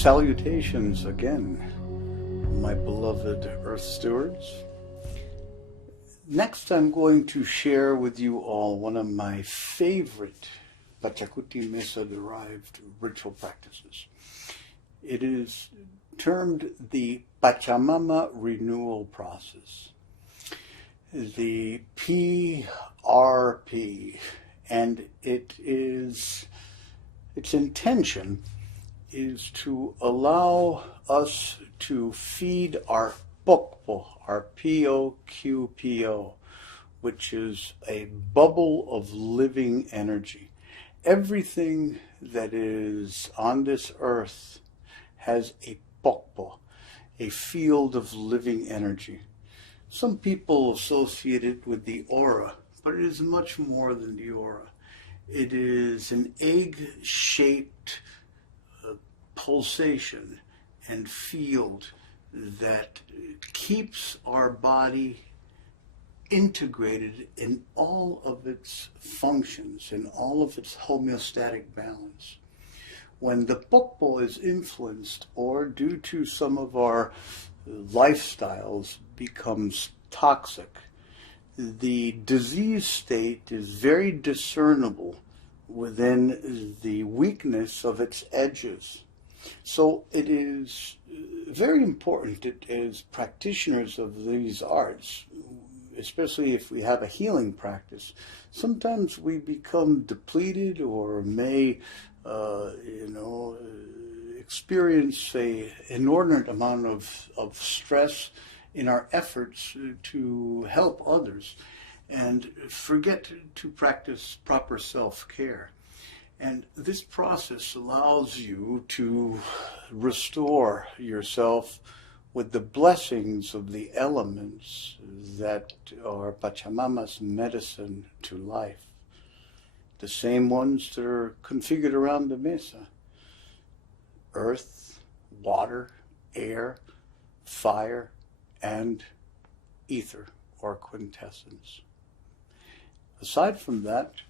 Salutations again, my beloved Earth Stewards. Next, I'm going to share with you all one of my favorite Pachakuti Mesa derived ritual practices. It is termed the Pachamama renewal process, the PRP, and its intention is to allow us to feed our pokpo, our P-O-Q-P-O, which is a bubble of living energy. Everything that is on this earth has a pokpo, a field of living energy. Some people associate it with the aura, but it is much more than the aura. It is an egg-shaped pulsation and field that keeps our body integrated in all of its functions, in all of its homeostatic balance. When the pokpo is influenced or due to some of our lifestyles becomes toxic, the disease state is very discernible within the weakness of its edges. So it is very important that as practitioners of these arts, especially if we have a healing practice, sometimes we become depleted or may, experience an inordinate amount of stress in our efforts to help others and forget to practice proper self-care. And this process allows you to restore yourself with the blessings of the elements that are Pachamama's medicine to life. The same ones that are configured around the mesa: earth, water, air, fire, and ether or quintessence. Aside from that,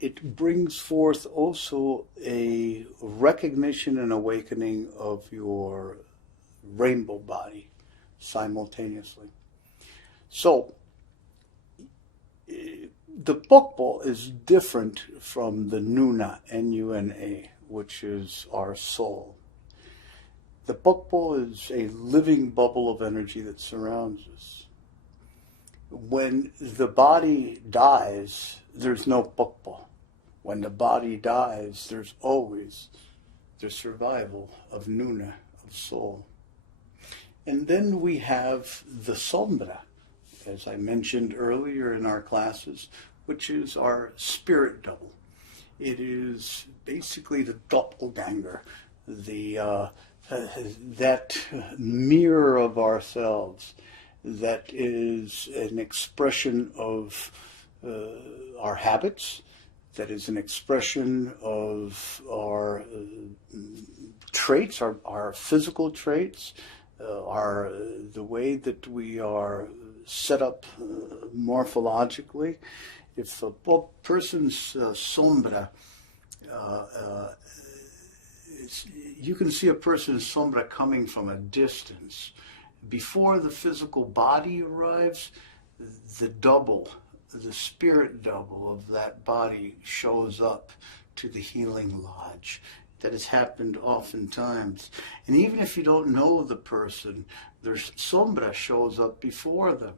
it brings forth also a recognition and awakening of your rainbow body simultaneously. So, the pokpo is different from the nuna, N-U-N-A, which is our soul. The pokpo is a living bubble of energy that surrounds us. When the body dies, there's no pokpo. When the body dies, there's always the survival of nuna, of soul. And then we have the sombra, as I mentioned earlier in our classes, which is our spirit double. It is basically the doppelganger, that mirror of ourselves that is an expression of our habits, that is an expression of our traits, our physical traits, the way that we are set up morphologically. If a person's sombra, you can see a person's sombra coming from a distance. Before the physical body arrives, the double, the spirit double of that body shows up to the healing lodge. That has happened oftentimes. And even if you don't know the person, their sombra shows up before them.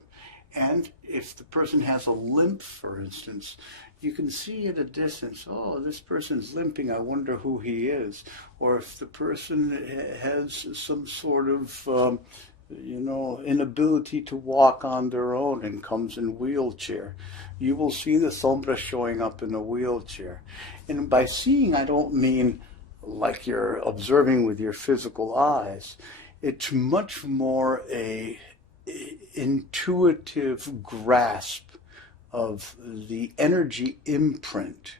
And if the person has a limp, for instance, you can see at a distance, oh, this person's limping, I wonder who he is. Or if the person has some sort of inability to walk on their own and comes in wheelchair, you will see the sombra showing up in a wheelchair. And by seeing, I don't mean like you're observing with your physical eyes. It's much more a intuitive grasp of the energy imprint,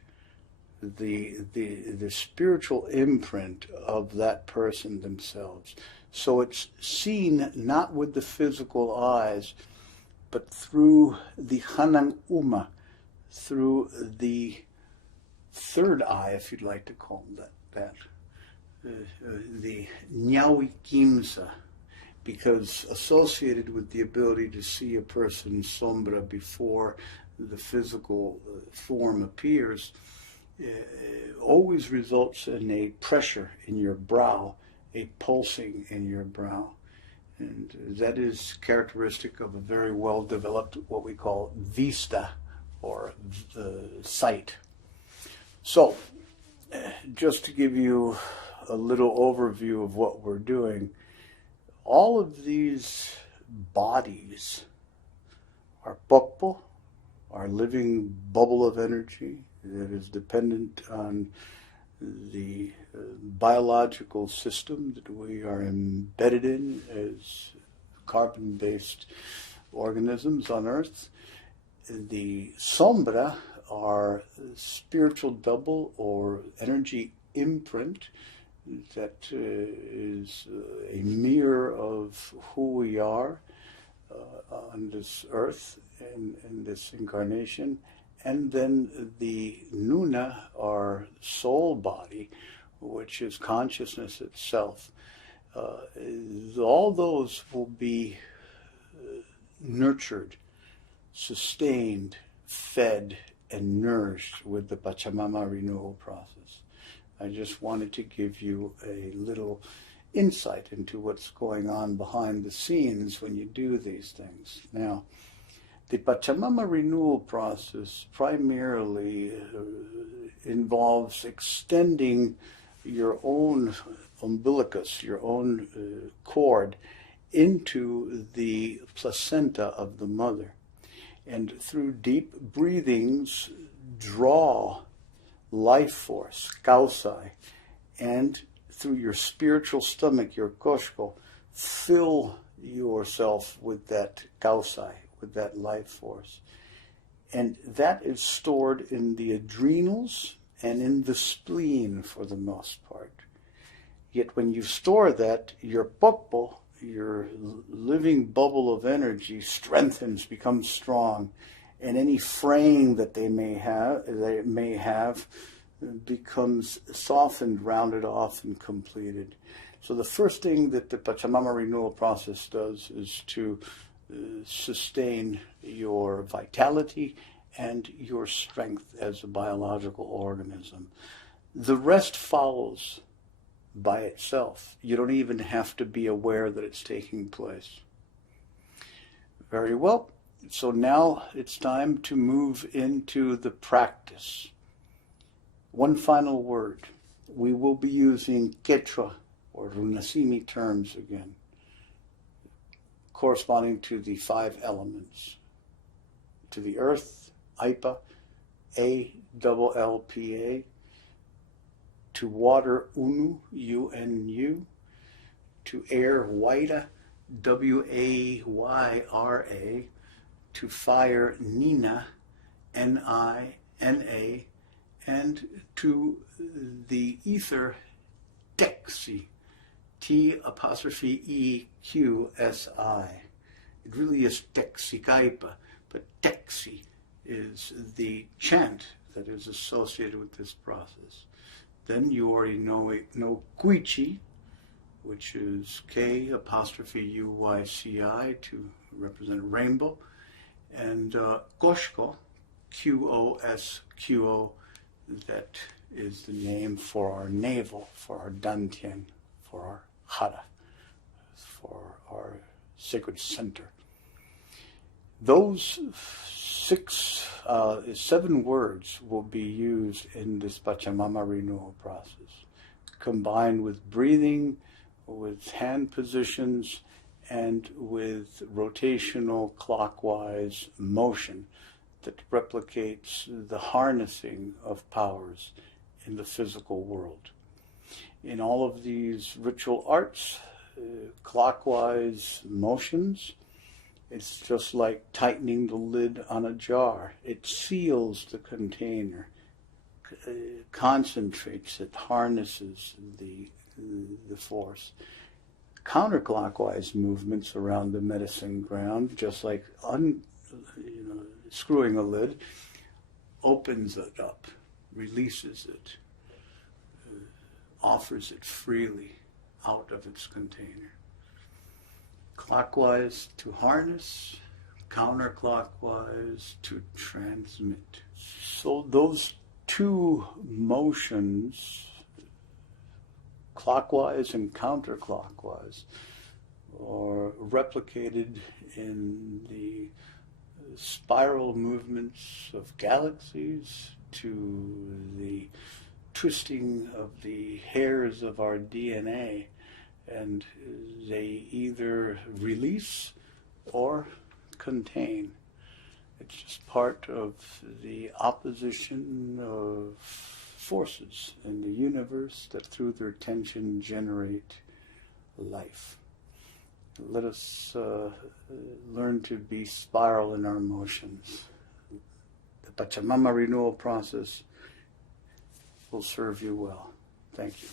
the spiritual imprint of that person themselves. So it's seen not with the physical eyes, but through the Hanang Uma, through the third eye, if you'd like to call that. the Nyawikimsa, because associated with the ability to see a person's sombra before the physical form appears, always results in a pressure in your brow, a pulsing in your brow. And that is characteristic of a very well-developed, what we call vista, or sight. So, just to give you a little overview of what we're doing, all of these bodies, our pokpo, our living bubble of energy that is dependent on the biological system that we are embedded in as carbon-based organisms on Earth. The sombra, our spiritual double or energy imprint that is a mirror of who we are on this earth and in this incarnation. And then the nuna, our soul body, which is consciousness itself. All those will be nurtured, sustained, fed, and nourished with the Pachamama renewal process. I just wanted to give you a little insight into what's going on behind the scenes when you do these things. Now, the Pachamama renewal process primarily involves extending your own umbilicus, your own cord, into the placenta of the mother. And through deep breathings, draw life force, kausai, and through your spiritual stomach, your koshko, fill yourself with that kausai, with that life force. And that is stored in the adrenals and in the spleen for the most part. Yet when you store that, your pokpo, your living bubble of energy, strengthens, becomes strong, and any fraying that they may have becomes softened, rounded off, and completed. So the first thing that the Pachamama renewal process does is to sustain your vitality and your strength as a biological organism. The rest follows by itself. You don't even have to be aware that it's taking place. Very well. So now it's time to move into the practice. One final word. We will be using Quechua or Runasimi terms again, corresponding to the 5 elements. To the earth, Aipa, A-double-L-P-A. To water, Unu, U-N-U. To air, Waira, W-A-Y-R-A. To fire, Nina, N-I-N-A. And to the ether, Texi, T'-E-Q-S-I. It really is Texicaipa, but Texi is the chant that is associated with this process. Then you already know Kuichi, which is K'-U-Y-C-I to represent rainbow, and Koshko, Q-O-S-Q-O, that is the name for our navel, for our dantian, for our hara, for our sacred center. Those 7 words will be used in this Pachamama renewal process, combined with breathing, with hand positions, and with rotational clockwise motion that replicates the harnessing of powers in the physical world. In all of these ritual arts, clockwise motions, it's just like tightening the lid on a jar. It seals the container, concentrates it, harnesses the force. Counterclockwise movements around the medicine ground, just like screwing a lid, opens it up, releases it. offers it freely out of its container. Clockwise to harness, counterclockwise to transmit. So those two motions, clockwise and counterclockwise, are replicated in the spiral movements of galaxies, to the twisting of the hairs of our DNA, and they either release or contain. It's just part of the opposition of forces in the universe that through their tension generate life. Let us learn to be spiral in our motions. The Pachamama renewal process will serve you well. Thank you.